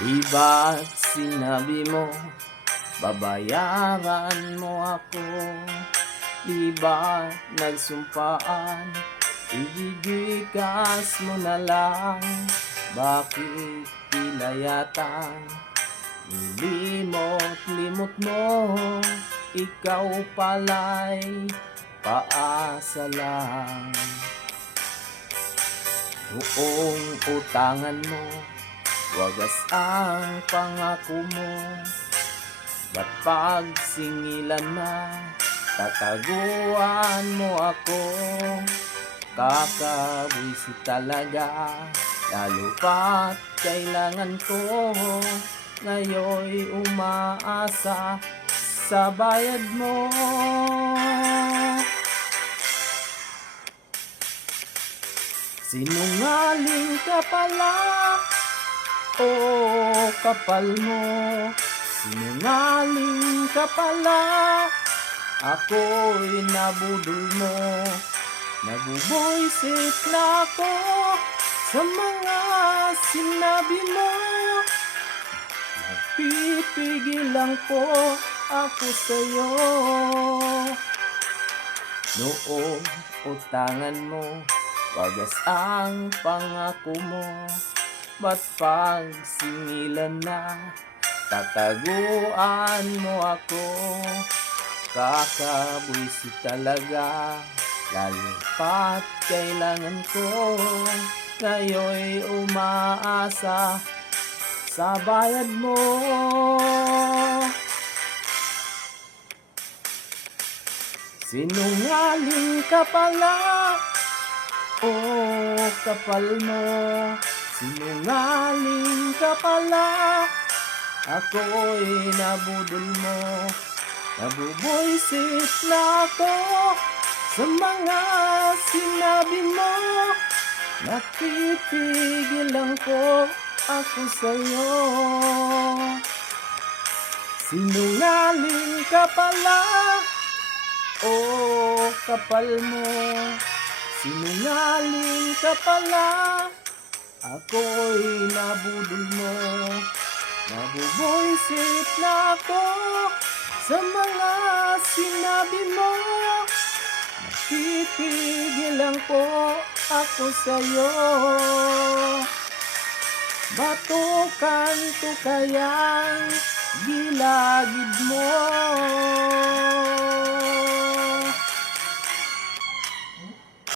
Di ba't sinabi mo, babayaran mo ako? Di ba nagsumpaan, ibigigas mo na lang? Bakit tila yata limot mo? Ikaw pala'y paasa lang. Noong utangan mo, wagas ang pangako mo. Ba't pagsingilan na, tataguan mo ako? Kakabwisit talaga, lalo pa't kailangan ko. Ngayon'y umaasa sa bayad mo. Sinungaling ka pala, oh kapal mo. Sinungaling ka pala, ako'y nabudol mo. Nabubuisit na ako sa mga sinabi mo. Nagpipigil lang po ako sa'yo. Noong utangan mo, wagas ang pangako mo. Ba't pagsingilan na, tataguan mo ako? Kakabwisit talaga, lalo pa't kailangan ko. Ngayon'y umaasa sa bayad mo. Sinungaling ka pala, oh kapal mo. Sinungaling ka pala, ako'y nabudol mo. Nabubuisit na ako sa mga sinabi mo. Napipigil lang po ako sa'yo. Sinungaling ka pala, oh kapal mo. Sinungaling ka pala, ako'y nabudol mo. Nabubuisit na ako sa mga sinabi mo. Napipigil lang po ako sa'yo. Batukan to kayang gilagid mo.